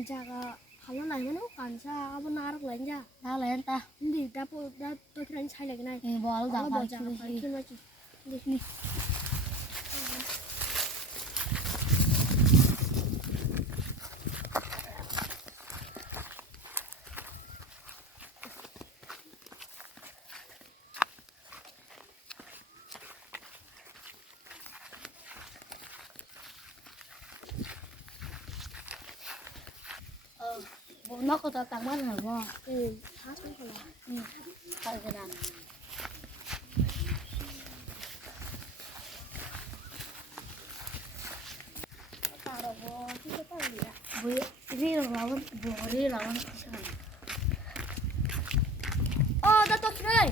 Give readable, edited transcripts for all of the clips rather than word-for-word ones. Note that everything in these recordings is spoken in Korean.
menjaga kalau lain mana kan sa apa narik lain ja Tao lên ta. di dapur tôi kira sai lagi naik Bỏ kalau vào baca apa đi. kira macam di Bộ nó có tao tặng mắt hả bò. khá không phải Tại cái đàn. tao đâu có cái tao gì ạ Với đi là nó bộ đi là nó sao. 나 또 그래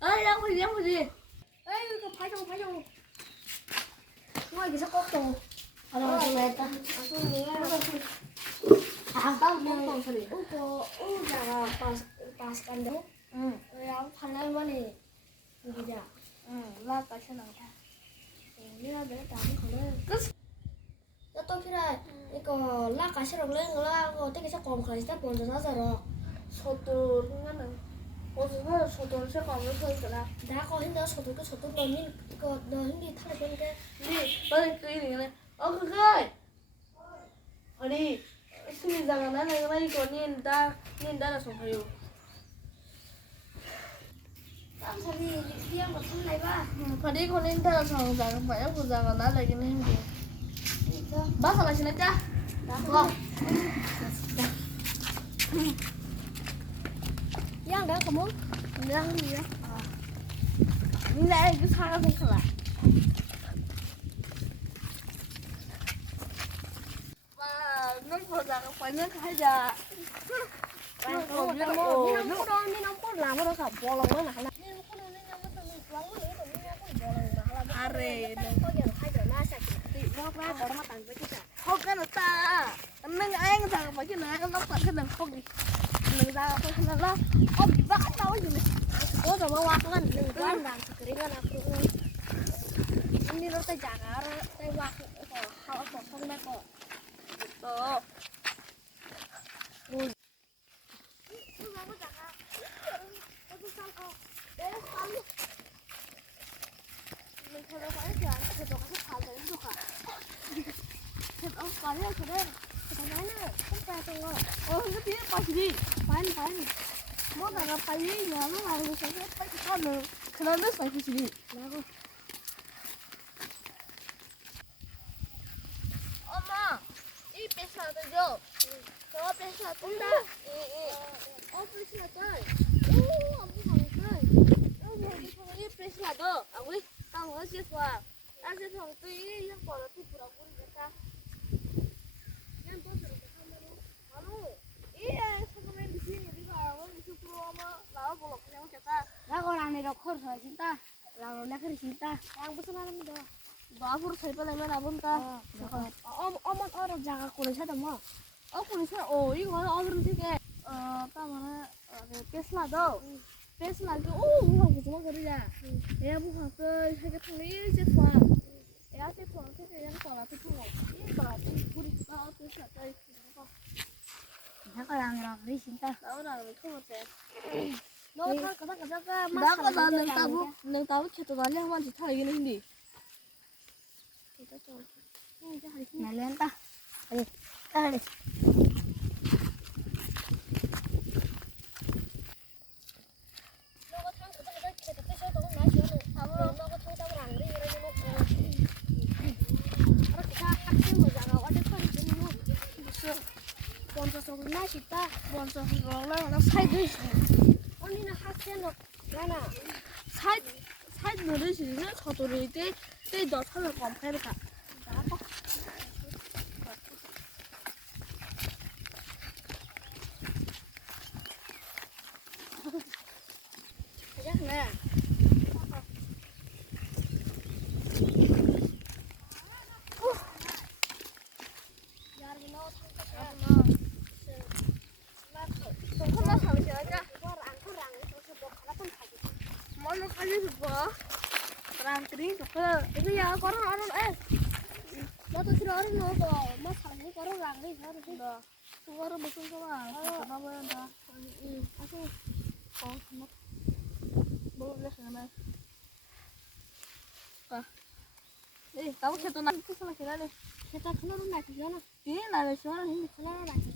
Ơi đang phải gì? 에이 이거 발정 와 이게 자꾸 없어 Ở đâu tôi lên ta. 아, 나 뻥뻥 소리. 이거 우자가 바스간데. Ừ. 야, 팔레만이 이기자. Là cái xe nào ta. 내가 내가 다음 거는. 야, 또 그래. 이거 라 가시랑 랭라 거 되게 자꾸 가시다 먼저 사서로. 저도 생각나는. 어디서 저도 제가 아무래도 있잖아. 나가 힘들어 저도 너는 이거 너 힘이 탈을 빼는데. 니 너는 그 이름이네. 그거. 아니 수미자가 나는 이거 닌다라 송파요. 땀 소리 리안 거 탈래 봐. Phadi con nên ta sòng rằng phải áp dụng rằng nó là cái này gì? 이거 Bác là xin cha. 나. 야, 내가 뭐? Đang đi á. Như này cứ sao không phải là. Và nó có rằng phải nước hay giờ. Nó có làm nó gặp bò lòng nó là là. Are. có giờ thay giờ na sạch thì nó ra có nó tặng với cái Không cái là ta. Anh anh rằng phải cái này nó phải cái này không đi. Đừng ra không cái nó. Ông bị bắt đâu gì này. có rồi mà qua kan đừng quan làm thì keringan aku ini lo tay jaga tay qua họ không đây có Đó. mình thôi đâu phải là thì tôi có thích thảo đến được à thì ông còn đâu thì đây cái này nè không phải tôi ngồi Cái tiếng bao gì? phải mỗi ngày gặp phải gì giờ nó làm mình sẽ phải có được 그런 데서 많이 보시니. 나고 엄마, 이 뺏어야 되죠? 저거 뺏어야 된다. 뺏어야 돼 오, 안 무서워 여기 뺏어야 돼. 아, 우리 땅 어디서 와? 땅에서 또 이 양반을 투부라고 그러니까. 그냥 또 저렇게 하면은 바로 이 소금의 미신이 우리가 오늘 투부로 한번 나와보러 그냥 오겠다. 나고 라미로 커서 진짜 라로 내가 진짜 양 무슨 하는데 너 앞으로 잘 빼내면 나본다. 잠깐 어머 얼어 자갖고는 찾아 뭐 그래서 이거는 어른 되게 따면은 뺏어도 뺏어도 오 무슨 무슨 거리야. 얘 무슨 그 세계 통일 일제 통화. 얘 세계 통화 세계 양 통화 통화. 이거 우리 나 뺏어 다 이거. 나고 라미로 그래 진짜 나오라는 통화제. 너 가자 나가 나는 따부 캐도 날려 한 번씩 타 이기는 힘디. 날린다 빨리 너가 탕 그거 캐도 뺏어도 나시오는 너가 통닭을 안 돼. 이렇게 다 학생 거잖아. 어디까지 좀 무슨 먼저 저기 맛있다. 먼저 그거랑 사이드 언니는 학생도 많아. 사이드 노릇이는 저도를 때너 사면 검패를가. 가자 그래. Nó khai lên thực vợ. Làm cái đi thực vợ. Bây giờ có nó ê. 나도 싫어 어른 넣어서 뭐 사람이 걸어 안 돼. 그거를 무슨 소리야? 잠깐만 보인다. 아주 잠깐. 뭘 왜 그러나? 아, 네, 나도 채도 나 패스나 기다려. 제가 하나로 날 주잖아. 뒤에 나를 시원한 힘이 하나로 날 주잖아.